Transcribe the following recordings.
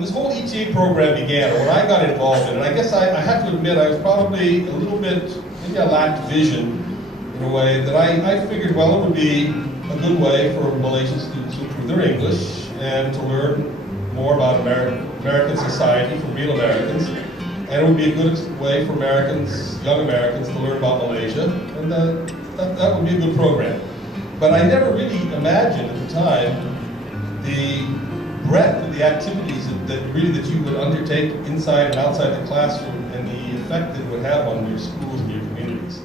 when this whole ETA program began, or when I got involved in it, I guess I have to admit I was probably a little bit, maybe I lacked vision in a way that I figured, well, it would be a good way for Malaysian students to improve their English and to learn more about American society from real Americans. And it would be a good way for Americans, young Americans, to learn about Malaysia, and that would be a good program. But I never really imagined at the time the breadth of the activities that you would undertake inside and outside the classroom and the effect it would have on your schools and your communities.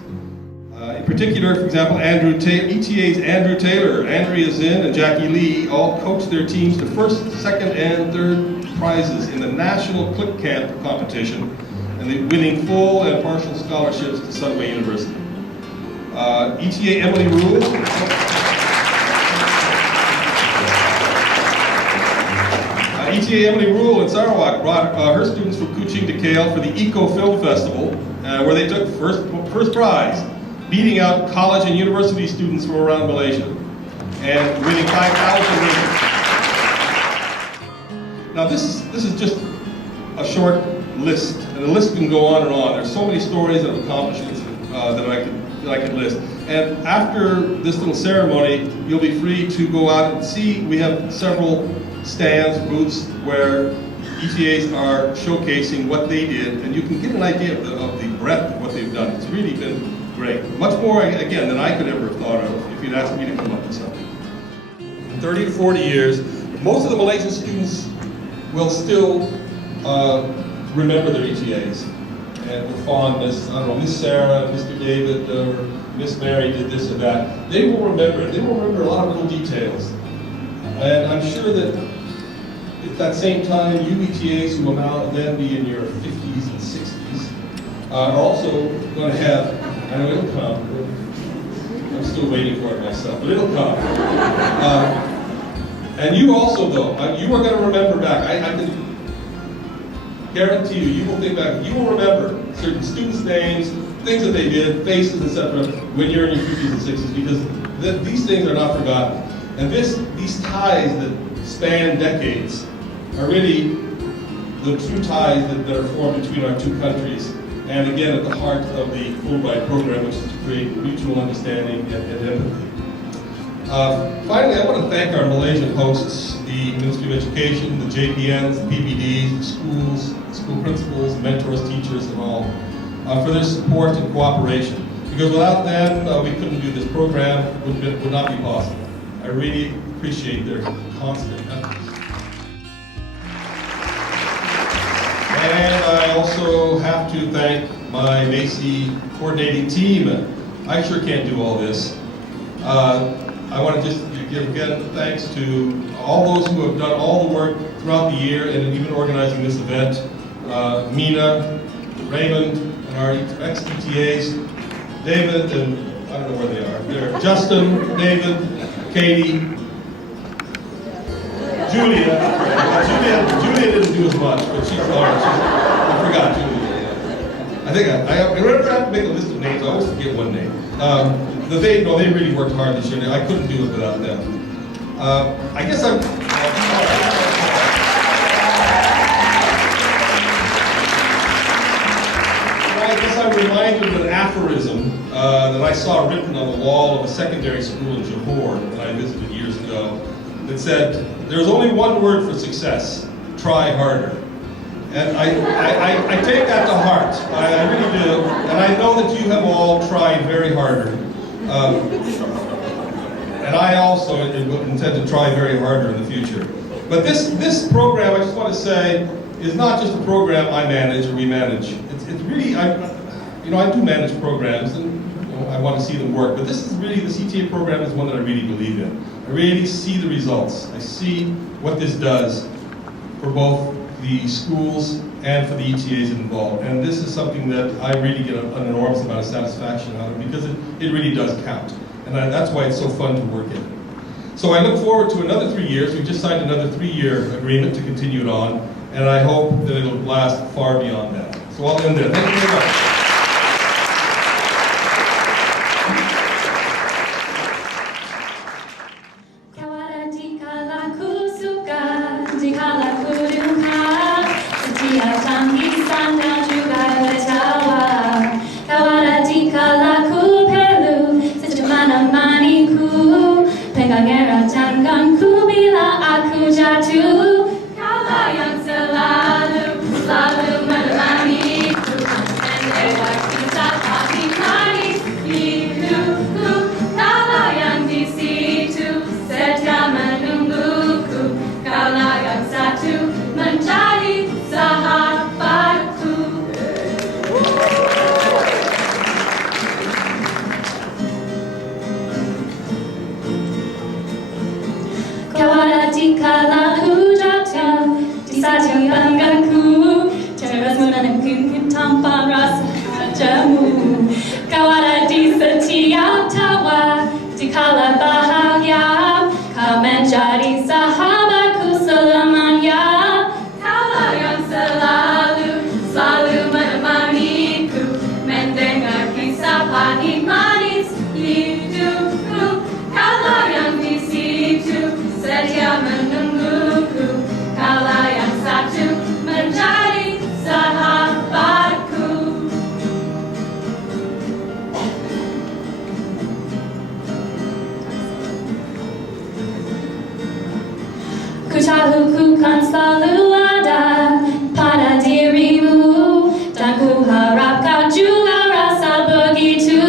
In particular, for example, ETA's Andrew Taylor, Andrea Zinn, and Jackie Lee all coached their teams to first, second, and third prizes in the National Click Camp competition, and they're winning full and partial scholarships to Sungai University. ETA Emily Rule. ETA Emily Rule in Sarawak brought her students from Kuching to KL for the Eco Film Festival, where they took first prize, beating out college and university students from around Malaysia, and winning 5,000 ringgit. Now this is just a short list, and the list can go on and on. There's so many stories and accomplishments that I could list. And after this little ceremony, you'll be free to go out and see. We have several stands, booths, where ETAs are showcasing what they did, and you can get an idea of the breadth of what they've done. It's really been great. Much more, again, than I could ever have thought of if you'd asked me to come up with something. In 30 to 40 years, most of the Malaysian students will still remember their ETAs and with fondness. I don't know, Miss Sarah, Mr. David, or Miss Mary did this or that. They will remember it. They will remember a lot of little details. And I'm sure that at that same time, you ETAs who will now then be in your 50s and 60s are also going to have, I know it'll come, I'm still waiting for it myself, but it'll come. And you also, though, you are going to remember back. I can guarantee you will think back, you will remember certain students' names, things that they did, faces, etc., when you're in your 50s and 60s, because these things are not forgotten. And these ties that span decades are really the true ties that are formed between our two countries, and again at the heart of the Fulbright program, which is to create mutual understanding and empathy. Finally, I want to thank our Malaysian hosts, the Ministry of Education, the JPNs, the PPDs, the schools, school principals, mentors, teachers, and all, for their support and cooperation. Because without them, we couldn't do this program, would not be possible. I really appreciate their constant efforts. And I also have to thank my MACEE coordinating team. I sure can't do all this. I want to just give again thanks to all those who have done all the work throughout the year and even organizing this event. Mina, Raymond, and our ex-ETAs, David, and I don't know where they are. They're Justin, David, Katie, Julia. Julia didn't do as much, but she's large. I forgot Julia. I think whenever I have to make a list of names, I always forget one name. They really worked hard this year. I couldn't do it without them. I guess I'm reminded of an aphorism that I saw written on the wall of a secondary school in Johor that I visited years ago that said, "There's only one word for success: try harder." And I take that to heart. I really do. And I know that you have all tried very harder. And I also intend to try very harder in the future. But this program, I just want to say, is not just a program I manage or we manage. It's really, I do manage programs and I want to see them work. But this ETA program is one that I really believe in. I really see the results. I see what this does for both the schools and for the ETAs involved. And this is something that I really get an enormous amount of satisfaction out of because it really does count. And that's why it's so fun to work in it. So I look forward to another 3 years. We've just signed another 3-year agreement to continue it on. And I hope that it'll last far beyond that. So I'll end there. Thank you very much. Kawara jikalau ku suka, jikalau ku duka. bertemu. Kau ada di setiap tawa, di kala bahagia, kau menjadi sahabatku selamanya. Kaulah yang selalu menemaniku, mendengar kisah pahit manis hidupku. Kaulah yang di situ setia menungguku, kaulah yang satu menjadi sahabatku. Ku tahu ku kan selalu ada pada dirimu, dan ku harap kau juga rasa begitu.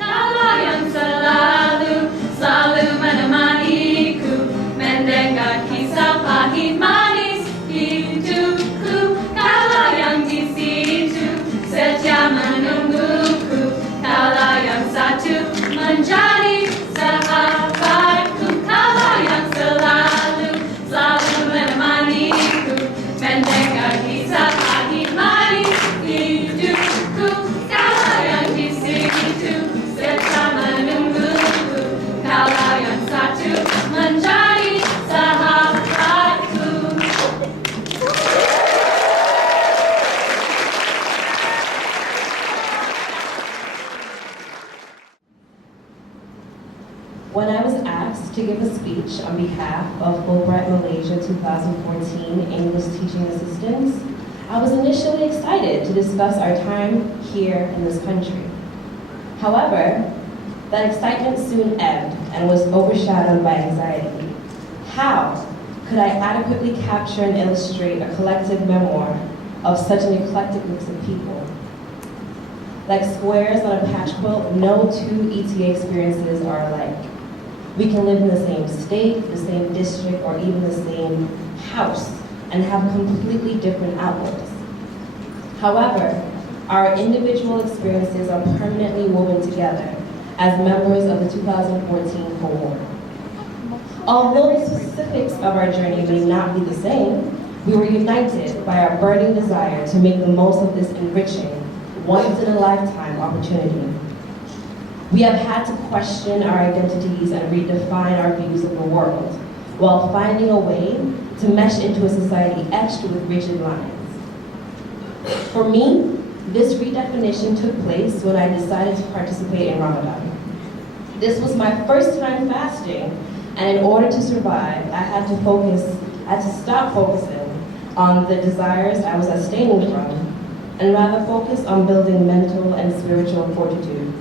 Kaulah yang selalu menemaniku, mendengar kisah pahit manis hidupku. Kaulah yang di situ setia menungguku, kaulah yang satu menjadi sahabatku. Kaulah yang selalu menemaniku, mendengar kisah pahit manis hidupku. Kaulah yang di situ setia menungguku, kaulah yang satu menjadi sahabatku. When I was asked to give a speech on behalf of Fulbright Malaysia 2014 English Teaching Assistants, I was initially excited to discuss our time here in this country. However, that excitement soon ebbed and was overshadowed by anxiety. How could I adequately capture and illustrate a collective memoir of such an eclectic mix of people? Like squares on a patch quilt, no two ETA experiences are alike. We can live in the same state, the same district, or even the same house and have completely different outlooks. However, our individual experiences are permanently woven together as members of the 2014 cohort. Although the specifics of our journey may not be the same, we were united by our burning desire to make the most of this enriching, once-in-a-lifetime opportunity. We have had to question our identities and redefine our views of the world, while finding a way to mesh into a society etched with rigid lines. For me, this redefinition took place when I decided to participate in Ramadan. This was my first time fasting, and in order to survive, I had to stop focusing on the desires I was abstaining from, and rather focus on building mental and spiritual fortitude.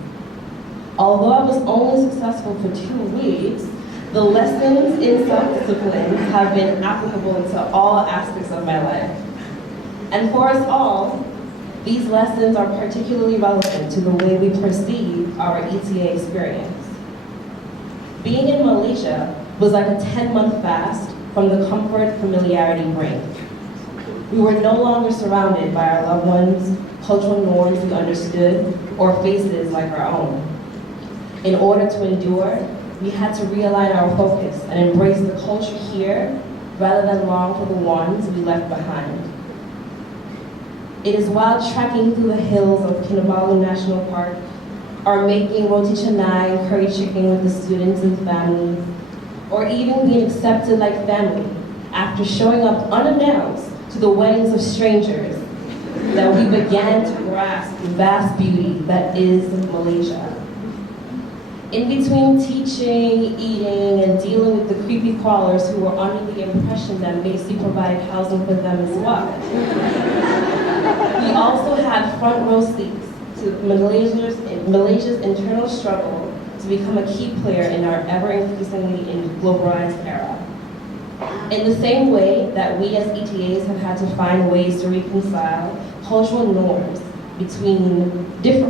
Although I was only successful for 2 weeks, the lessons in self-discipline have been applicable to all aspects of my life. And for us all, these lessons are particularly relevant to the way we perceive our ETA experience. Being in Malaysia was like a 10-month fast from the comfort familiarity brings. We were no longer surrounded by our loved ones, cultural norms we understood, or faces like our own. In order to endure, we had to realign our focus and embrace the culture here rather than long for the ones we left behind. It is while trekking through the hills of Kinabalu National Park, or making roti canai and curry chicken with the students and families, or even being accepted like family after showing up unannounced to the weddings of strangers, that we began to grasp the vast beauty that is Malaysia. In between teaching, eating, and dealing with the creepy crawlers who were under the impression that MACEE provided housing for them as well, we also had front row seats to Malaysia's internal struggle to become a key player in our ever-increasingly globalized era. In the same way that we as ETAs have had to find ways to reconcile cultural norms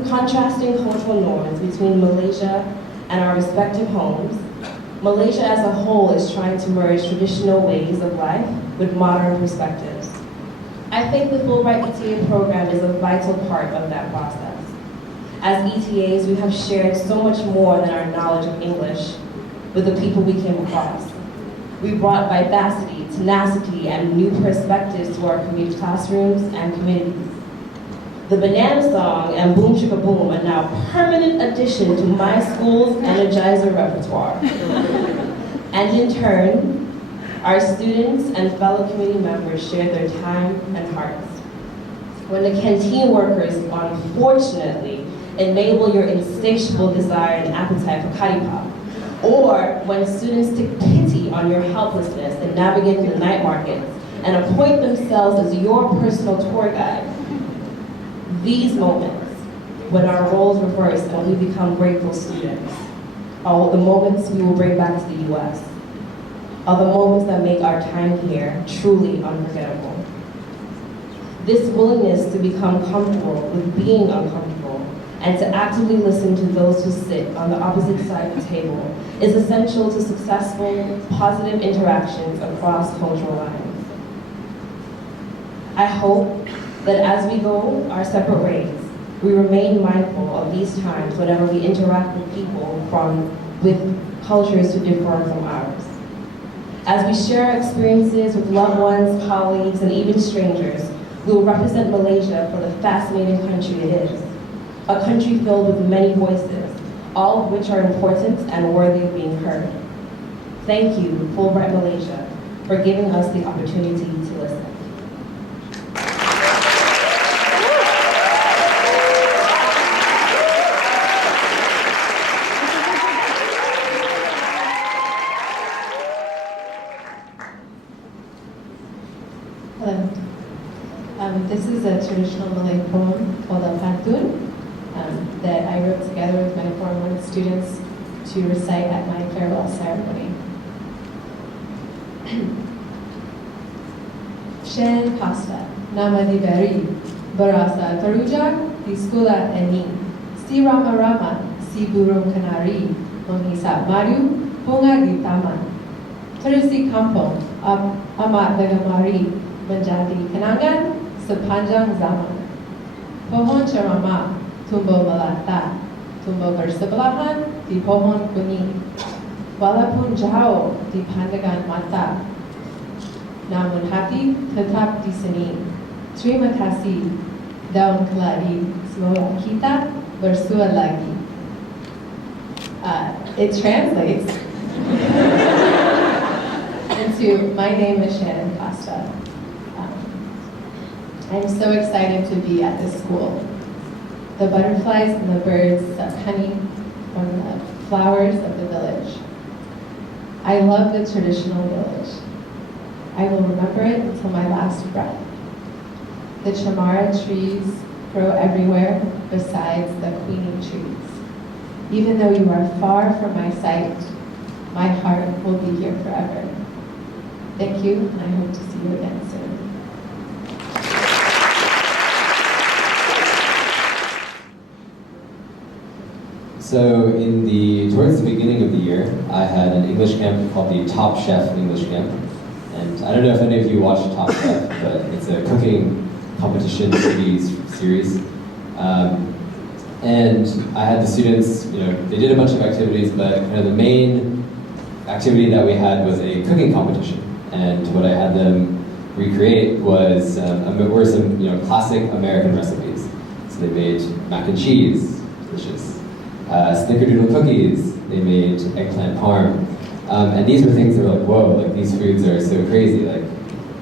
contrasting cultural norms between Malaysia and our respective homes, Malaysia as a whole is trying to merge traditional ways of life with modern perspectives. I think the Fulbright ETA program is a vital part of that process. As ETAs, we have shared so much more than our knowledge of English with the people we came across. We brought vivacity, tenacity, and new perspectives to our community classrooms and communities. The banana song and boom chicka boom are now permanent addition to my school's energizer repertoire. And in turn, our students and fellow community members share their time and hearts. When the canteen workers unfortunately enable your insatiable desire and appetite for curry pop, or when students take pity on your helplessness in navigating the night markets and appoint themselves as your personal tour guide, these moments, when our roles reverse and we become grateful students, are the moments we will bring back to the U.S., are the moments that make our time here truly unforgettable. This willingness to become comfortable with being uncomfortable and to actively listen to those who sit on the opposite side of the table is essential to successful, positive interactions across cultural lines. I hope that as we go our separate ways, we remain mindful of these times whenever we interact with people with cultures who differ from ours. As we share our experiences with loved ones, colleagues, and even strangers, we will represent Malaysia for the fascinating country it is. A country filled with many voices, all of which are important and worthy of being heard. Thank you, Fulbright Malaysia, for giving us the opportunity to listen. Hello. This is a traditional Malay poem called Al Pantun that I wrote together with my Form 1 students to recite at my farewell ceremony. Shannon Costa, nama diberi, berasa terujak di sekolah ini. Si rama-rama, si burung kanari, menghisap madu, bunga di taman. Tradisi kampung, amat digemari, menjadi kenangan sepanjang zaman. Pohon cerama tumbuh melata, tumbuh bersebelahan di pohon kuning. Walaupun jauh di pandangan mata, namun hati tetap di sini. Terima kasih, daun keladi. Semoga kita bersua lagi. It translates into, my name is Shannon Costa. I'm so excited to be at this school. The butterflies and the birds suck honey from the flowers of the village. I love the traditional village. I will remember it until my last breath. The chamara trees grow everywhere besides the queening trees. Even though you are far from my sight, my heart will be here forever. Thank you, and I hope to see you again soon. So towards the beginning of the year, I had an English camp called the Top Chef English Camp. And I don't know if any of you watch Top Chef, but it's a cooking competition series. And I had the students, they did a bunch of activities, but kind of the main activity that we had was a cooking competition. And what I had them recreate was were some classic American recipes. So they made mac and cheese, delicious. Snickerdoodle cookies, they made eggplant parm. And these were things that were like, whoa, like these foods are so crazy. Like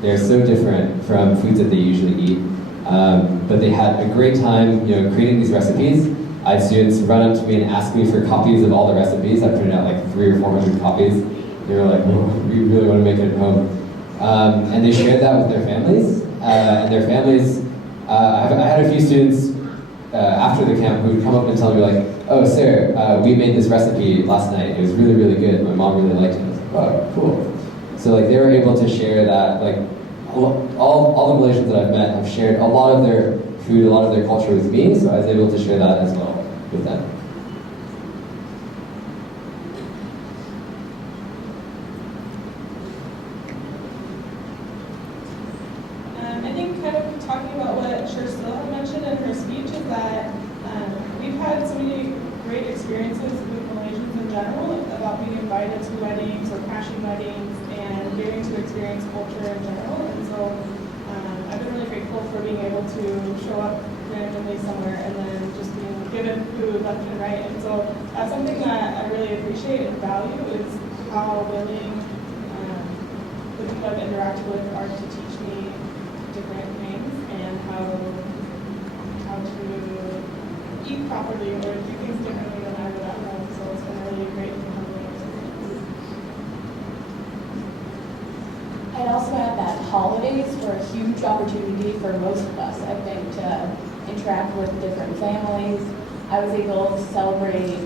they're so different from foods that they usually eat. But they had a great time, creating these recipes. I had students run up to me and ask me for copies of all the recipes. I printed out like 300 or 400 copies. They were like, oh, we really want to make it at home. And they shared that with their families. And their families, I had a few students after the camp who would come up and tell me like, oh, sir, we made this recipe last night. It was really, really good. My mom really liked it. I was like, oh, cool. So like they were able to share that. Like all the Malaysians that I've met have shared a lot of their food, a lot of their culture with me. So I was able to share that as well with them. I think kind of talking about what Shersil had mentioned in her speech is that we've had so many great experiences with Malaysians in general about being invited to weddings or crashing weddings and getting to experience culture in general. And so I've been really grateful for being able to show up with randomly somewhere and then just being given food left and right. And so that's something that I really appreciate and value is how willing the people I've interacted with are to teach me different things and how to eat properly or do things differently than I would at home. So it's been really great and humbling experience. I'd also add that holidays were a huge opportunity for most of us, I think, to interact with different families. I was able to celebrate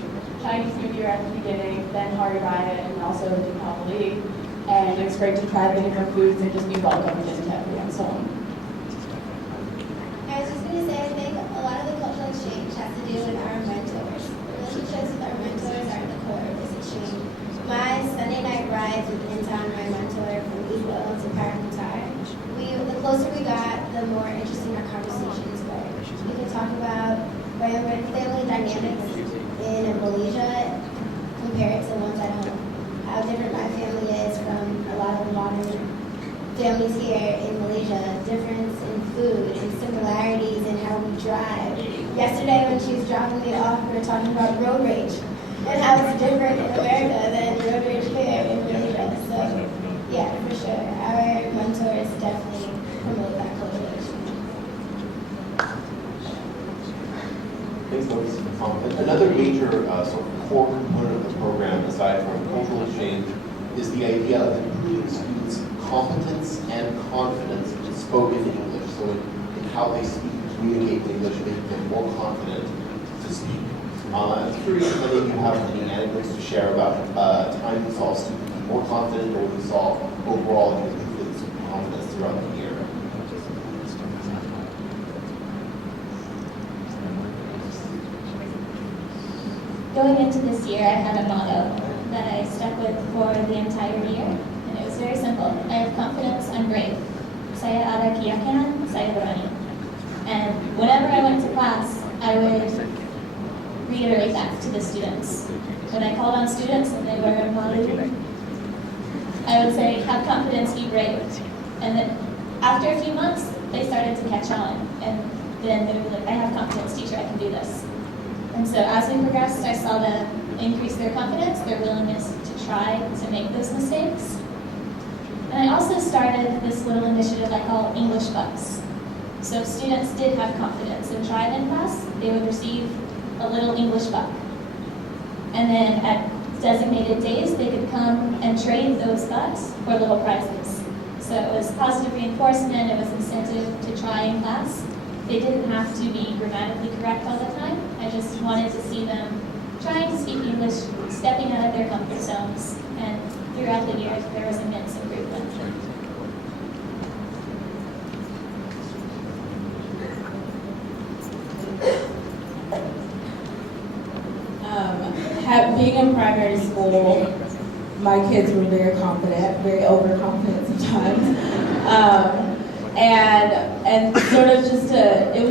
Chinese New Year at the beginning, then Hari Raya, and also Deepavali. And it was great to try the different foods and just be welcomed into everyone's home. I was just going to say, I think a lot of the cultural exchange has to do with our mentors. Relationships with our mentors are the core of this exchange. My Sunday night rides with Intan, my mentor from Equal to Paramutar, the closer we got, the more interesting our conversations were. We could talk about family dynamics in Malaysia compared to ones at home. How different my family is from a lot of modern families here in Malaysia. Difference in food and similarities in how we drive. Yesterday when she was dropping me off, we were talking about road rage and how it's different in America than road rage here in Malaysia. So yeah, for sure. Our mentors definitely promote that culture. Thanks, Lois. Another major sort of core component of the program, aside from cultural exchange, is the idea of improving students' competence and confidence in spoken English. So in how they speak and communicate in English, making them more confident to speak. I'm curious if any of you have any anecdotes to share about a time you saw a student be more confident, or you saw overall improvements in confidence throughout the year. Going into this year, I had a motto that I stuck with for the entire year, and it was very simple. I have confidence, I'm brave. Saya ada keyakinan, saya berani. And whenever I went to class, I would reiterate that to the students. When I called on students and they were Malay, I would say, have confidence, be brave. And then after a few months, they started to catch on. And then they would be like, I have confidence, teacher, I can do this. And so as we progressed, I saw them increase their confidence, their willingness to try to make those mistakes. And I also started this little initiative I call English Bucks. So if students did have confidence and tried in class, they would receive a little English buck. And then at designated days, they could come and trade those bucks for little prizes. So it was positive reinforcement, it was incentive to try in class. They didn't have to be grammatically correct all the time. I just wanted to see them trying to speak English, stepping out of their comfort zones, and throughout the year, there was immense improvement. Being in primary school, my kids were very confident, very overconfident sometimes. And sort of it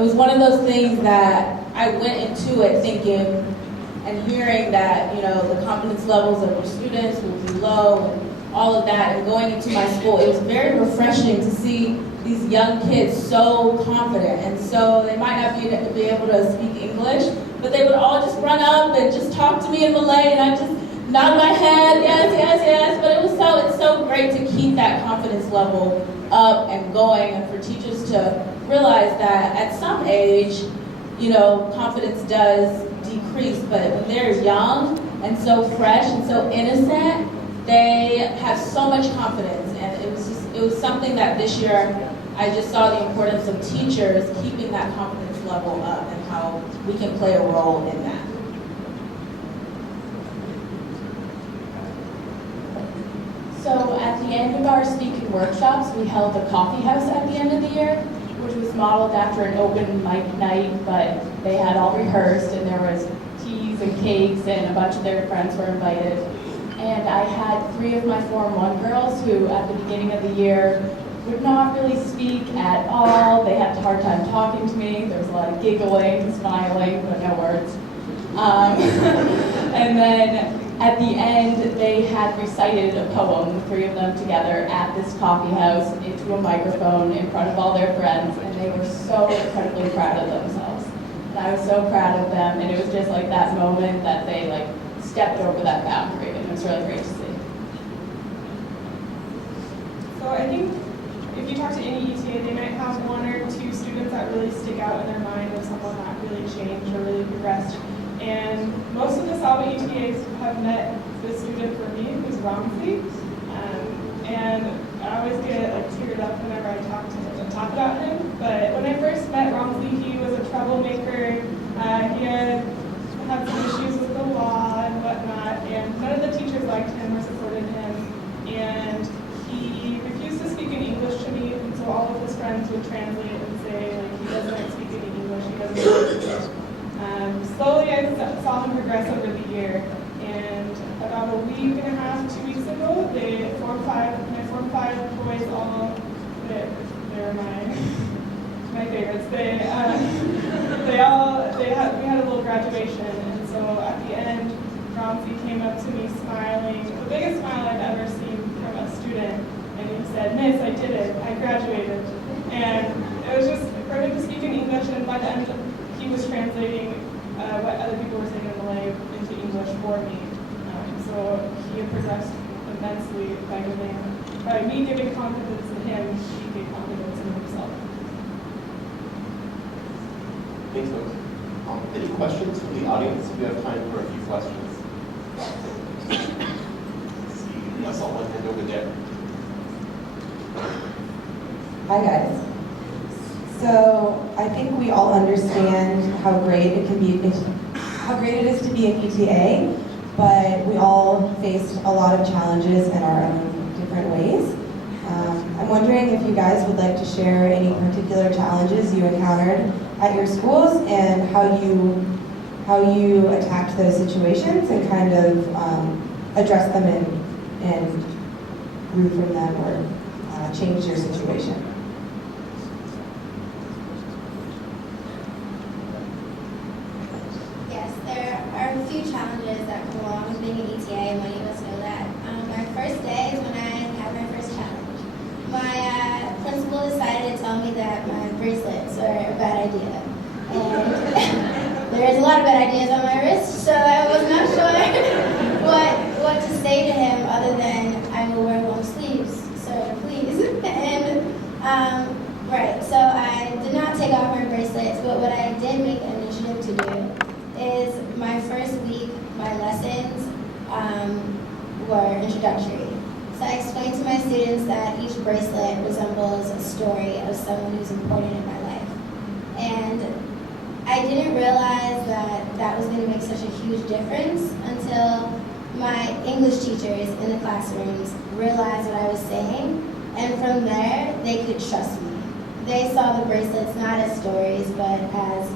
was one of those things that I went into it thinking and hearing that, you know, the confidence levels of your students will be low and all of that, and going into my school, it was very refreshing to see these young kids so confident, and so they might not be able to speak English, but they would all just run up and just talk to me in Malay, and I just nod my head, yes, yes, yes. But it's so great to keep that confidence level up and going, and for teachers to realize that at some age, you know, confidence does decrease, but when they're young and so fresh and so innocent, they have so much confidence. And it was something that this year I just saw the importance of teachers keeping that confidence level up and how we can play a role in that. So at the end of our speaking workshops, we held a coffee house at the end of the year, which was modeled after an open mic night, but they had all rehearsed, and there was teas and cakes, and a bunch of their friends were invited. And I had 3 of my Form 1 girls who, at the beginning of the year, would not really speak at all. They had a hard time talking to me. There was a lot of giggling, smiling, but no words. And then at the end, they had recited a poem, the three of them together, at this coffee house into a microphone in front of all their friends, and they were so incredibly proud of themselves. And I was so proud of them, and it was just like that moment that they like stepped over that boundary, and it was really great to see. So I think if you talk to any ETA, they might have one or two students that really stick out in their mind of someone that really changed or really progressed. And most of the Saba ETAs have met this student for me, who's Ramsey. And I always get like teared up whenever I talk about him. But when I first met Ramsey, he was a troublemaker. He had some issues with the law and whatnot, and none of the teachers liked him or supported him. And he refused to speak in English to me, and so all of his friends would translate and say, like, he doesn't speak any English, he doesn't speak English. Slowly I saw him progress over the year, and about a week and a half, 2 weeks ago, my Form 5 boys all, they're my favorites. We had a little graduation, and so at the end, Ramsey came up to me smiling, the biggest smile I've ever seen from a student, and he said, "Miss, I did it, I graduated." And it was just for him to speak in English, and by the end, he was translating what other people were saying in Malay into English for me. So he had progressed immensely by me giving confidence in him, he gave confidence in himself. Thanks, folks. Any questions from the audience? We have time for a few questions. I saw one hand over there. Hi guys. So I think we all understand how great it is to be an ETA, but we all faced a lot of challenges in our own different ways. I'm wondering if you guys would like to share any particular challenges you encountered at your schools and how you attacked those situations and kind of addressed them and grew from them or changed your situation. Yes, there are a few challenges that come along with being an ETA, and many of us know that. My first day is when I had my first challenge. My principal decided to tell me that my bracelets are a bad idea. And there's a lot of bad ideas on my wrist, so I was not sure what to say to him other than I will wear long sleeves, so please. And right, so I did not take off my bracelets, but what I did make an initiative to do is my first week, my lessons were introductory. So I explained to my students that each bracelet resembles a story of someone who's important in my life. And I didn't realize that was going to make such a huge difference until my English teachers in the classrooms realized what I was saying, and from there, they could trust me. They saw the bracelets not as stories, but as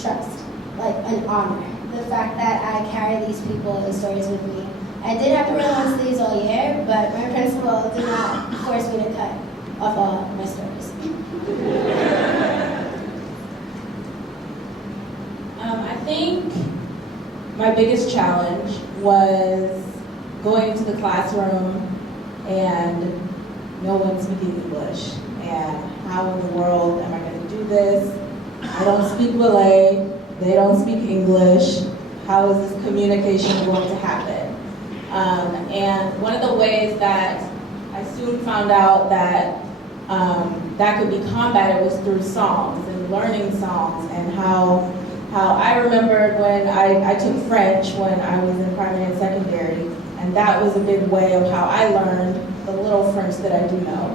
trust, like an honor. The fact that I carry these people and stories with me. I did have to wear long sleeves all year, but my principal did not force me to cut off all my stories. I think my biggest challenge was going into the classroom and no one speaking English. And how in the world am I going to do this? I don't speak Malay, they don't speak English. How is this communication going to happen? And one of the ways that I soon found out that that could be combated was through songs and learning songs, and how I remembered when I took French when I was in primary and secondary, and that was a big way of how I learned the little French that I do know,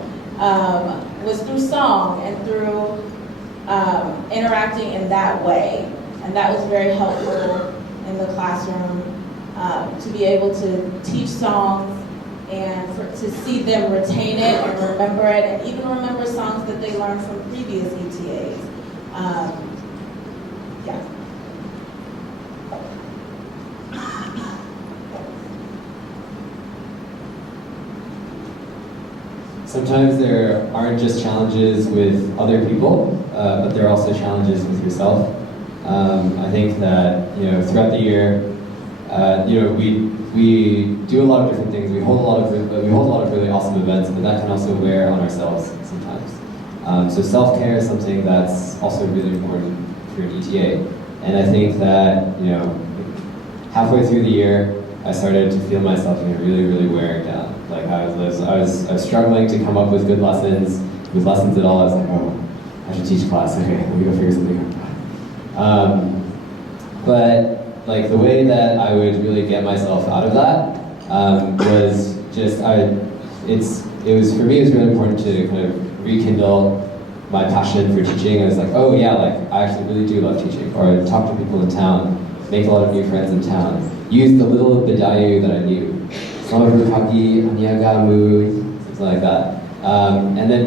was through song and through interacting in that way. And that was very helpful in the classroom, to be able to teach songs and to see them retain it and remember it, and even remember songs that they learned from previous ETAs. Yeah. Sometimes there aren't just challenges with other people, but there are also challenges with yourself. I think that throughout the year, we do a lot of different things. We hold a lot of really awesome events, but that can also wear on ourselves sometimes. So self-care is something that's also really important for an ETA. And I think that halfway through the year, I started to feel myself really wearing down. Like I was struggling to come up with good lessons, with lessons at all. I was like, oh, I should teach class. Okay, let me go figure something out. But like the way that I would really get myself out of that was just it was really important to kind of rekindle my passion for teaching. I was like, oh yeah, like I actually really do love teaching, or talk to people in town, make a lot of new friends in town, use the little Bidayu that I knew, Selamat pagi, Aniagamu, something like that. And then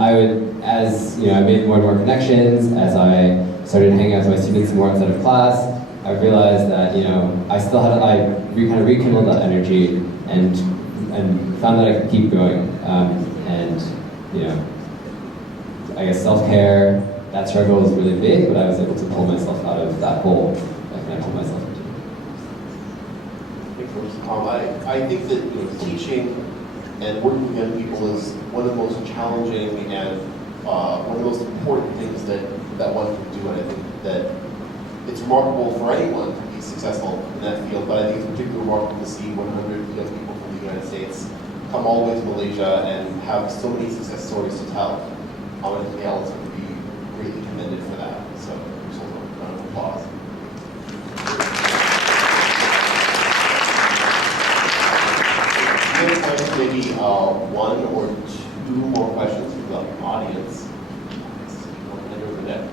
I would, as I made more and more connections, as I started hanging out with my students more outside of class, I realized that I kind of rekindled that energy and found that I could keep going. I guess self-care, that struggle was really big, but I was able to pull myself out of that hole that I pulled myself into. I think that teaching and working with young people is one of the most challenging and one of the most important things that one can do, and I think that it's remarkable for anyone to be successful in that field, but I think it's particularly remarkable to see 100 young people from the United States come all the way to Malaysia and have so many success stories to tell. I think Alex would be greatly commended for that. So, there's a round of applause. We have time for maybe one or two more questions from the audience. Over there.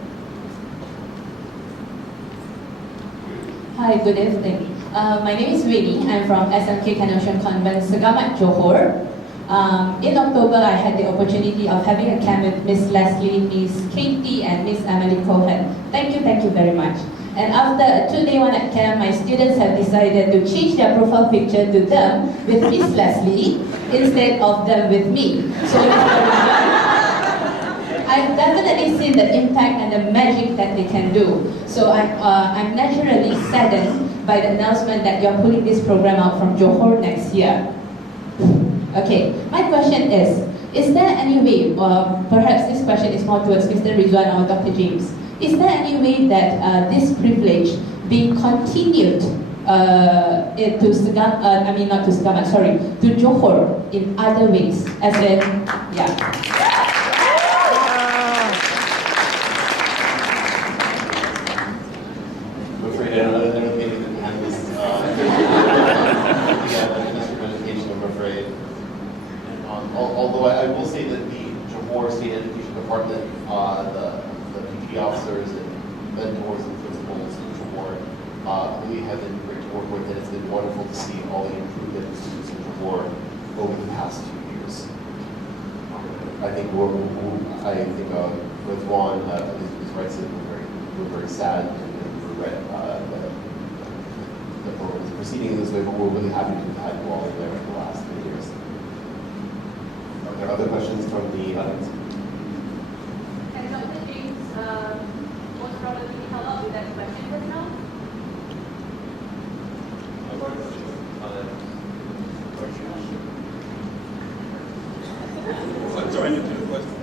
Hi, good evening. My name is Winnie. I'm from SMK Cannosian Convent, Johor. In October, I had the opportunity of having a camp with Miss Leslie, Miss Katie, and Miss Emily Cohen. Thank you very much. And after a 2-day one at camp, my students have decided to change their profile picture to them with Miss Leslie instead of them with me. So I've definitely seen the impact and the magic that they can do. So I'm naturally saddened by the announcement that you're pulling this program out from Johor next year. Okay, my question is there any way, perhaps this question is more towards Mr. Rizwan or Dr. James, is there any way that this privilege be continued to Johor in other ways, as in, yeah. I'm afraid I don't think anything that can handle this. I'm afraid. Although I will say that the Johor State Education Department, the PPD officers and mentors and principals in Johor really have been great to work with, and it's been wonderful to see all the improvement in students in Johor over the past 2 years. I think with Ron, his rights, we're very sad and regret the program is proceeding in this way, but we're really happy to have had you all there for the last 3 years. Are there other questions from the audience? And Dr. James was probably help out with that question just now. Sorry, I didn't do the question. So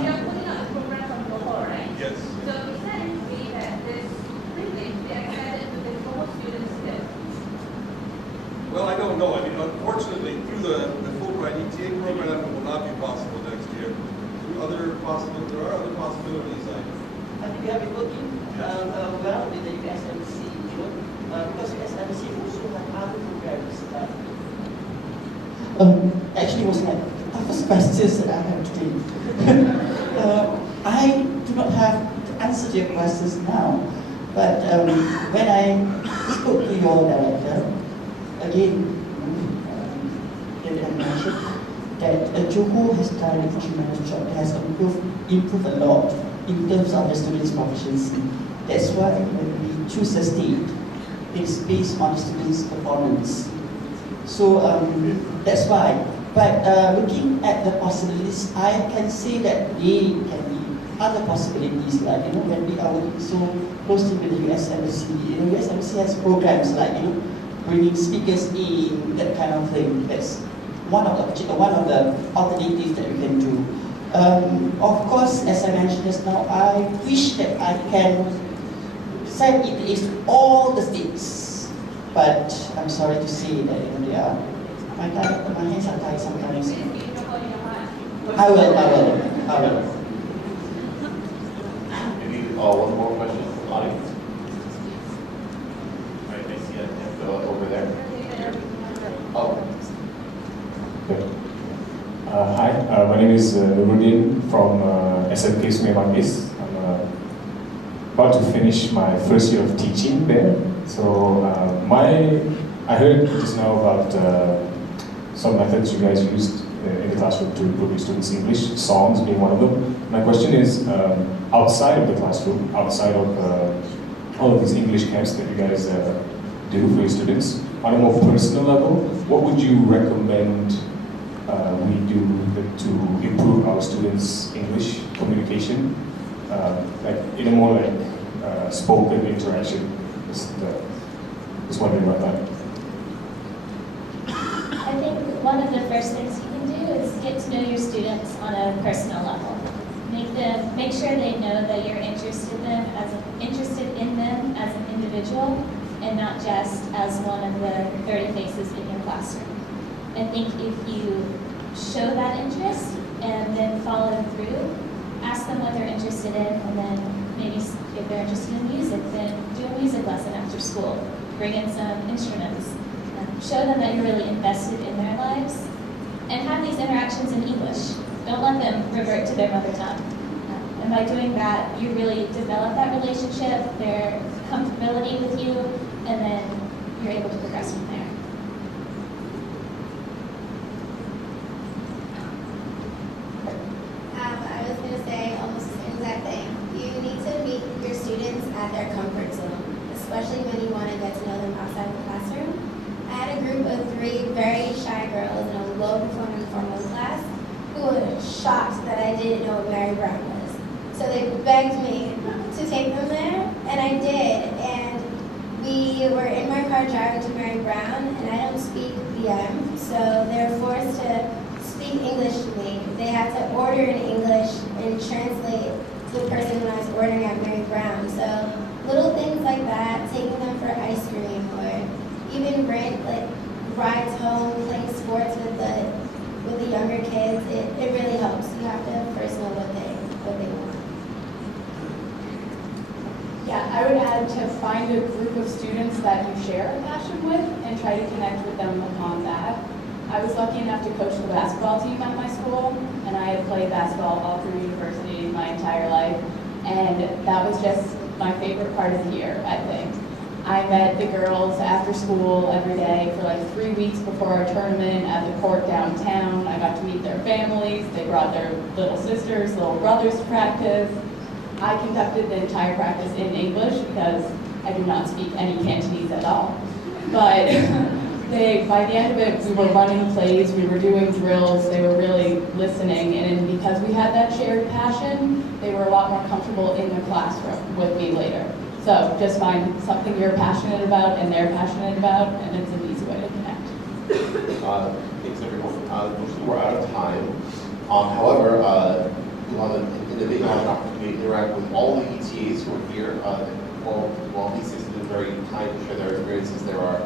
you're putting out a program from Johor, right? Yes. So is there any way that this privilege be extended to the Johor students there? Well, I don't know. I mean, unfortunately, through the Fulbright ETA program, that will not be possible next year. There are other possibilities. I think we have been working well with the USMC, because USMC also have other programs. Actually, was like the toughest questions that I have today. I do not have to answer your questions now, but when I spoke to your director, again, they mentioned that Johor has done a tremendous job. It has improved a lot in terms of the students' proficiency. That's why when we choose a state, it's based on the students' performance. So that's why. But looking at the possibilities, I can say that they can be other possibilities, like, when we are working so closely with the US Embassy, US Embassy has programs like, bringing speakers in, that kind of thing. That's one of the alternatives that we can do. Of course, as I mentioned just now, I wish that I can send ETAs to all the states, but I'm sorry to say that they are. My hands are tied sometimes. I will. Maybe one more question from the audience. Right, I see it over there. Oh. Hi, my name is Nuruddin from SMK Sungai Manggis. I'm about to finish my first year of teaching there. So I heard just now about some methods you guys used in the classroom to improve your students' English, songs being one of them. My question is, outside of the classroom, outside of all of these English camps that you guys do for your students, on a more personal level, what would you recommend we do to improve our students' English communication, like in a more like spoken interaction? Just wondering about that. I think one of the first things you can do is get to know your students on a personal level. Make sure they know that you're interested in them as an individual, and not just as one of the 30 faces in your classroom. I think if you show that interest and then follow through, ask them what they're interested in, and then maybe if they're interested in music, then do a music lesson after school. Bring in some instruments. Show them that you're really invested in their lives, and have these interactions in English. Don't let them revert to their mother tongue. And by doing that, you really develop that relationship, their comfortability with you, and then you're able to progress from there. I was going to say almost the same exact thing. You need to meet your students at their comfort zone, especially when you want to get to know them outside the classroom. I had a group of 3 very shy girls in a low-performing formal class who were shocked that I didn't know what Mary Brown was. So they begged me to take them there, and I did. And we were in my car driving to Mary Brown, and I don't speak BM, so they were forced to speak English to me. They had to order in English and translate to the person when I was ordering at Mary Brown. So little things like that, taking them for ice cream, or even rides home, playing sports with the younger kids, it really helps. You have to first know what they want. Yeah, I would add to find a group of students that you share a passion with and try to connect with them upon that. I was lucky enough to coach the basketball team at my school, and I had played basketball all through university my entire life, and that was just my favorite part of the year, I think. I met the girls after school every day for like 3 weeks before our tournament at the court downtown. I got to meet their families. They brought their little sisters, little brothers to practice. I conducted the entire practice in English because I do not speak any Cantonese at all. But by the end of it, we were running plays, we were doing drills, they were really listening, and because we had that shared passion, they were a lot more comfortable in the classroom with me later. So just find something you're passionate about and they're passionate about, and it's an easy way to connect. Thanks everyone. Unfortunately, we're out of time. However, you'll have an opportunity to interact with all the ETAs who are here. While these have been very kind to share their experiences, there are,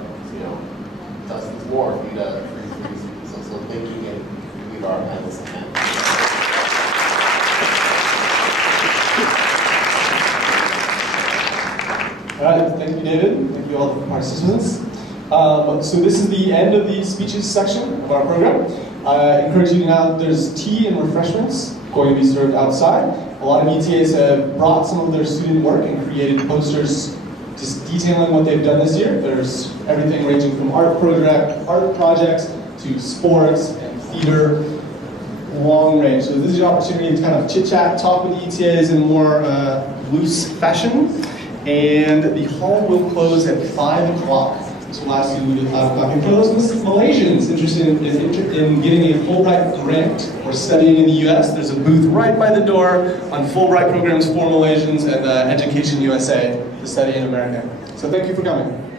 dozens more for you to so thank you again. We give our panelists a hand. All right, thank you, David. Thank you, all the participants. So this is the end of the speeches section of our program. I encourage you now, there's tea and refreshments going to be served outside. A lot of ETAs have brought some of their student work and created posters just detailing what they've done this year. There's everything ranging from art projects to sports and theater, long range. So this is your opportunity to kind of chit-chat, talk with the ETAs in a more loose fashion. And the hall will close at 5 o'clock. This will ask you to have a copy. For those Malaysians interested in getting a Fulbright grant or studying in the US, there's a booth right by the door on Fulbright programs for Malaysians and Education USA to study in America. So thank you for coming.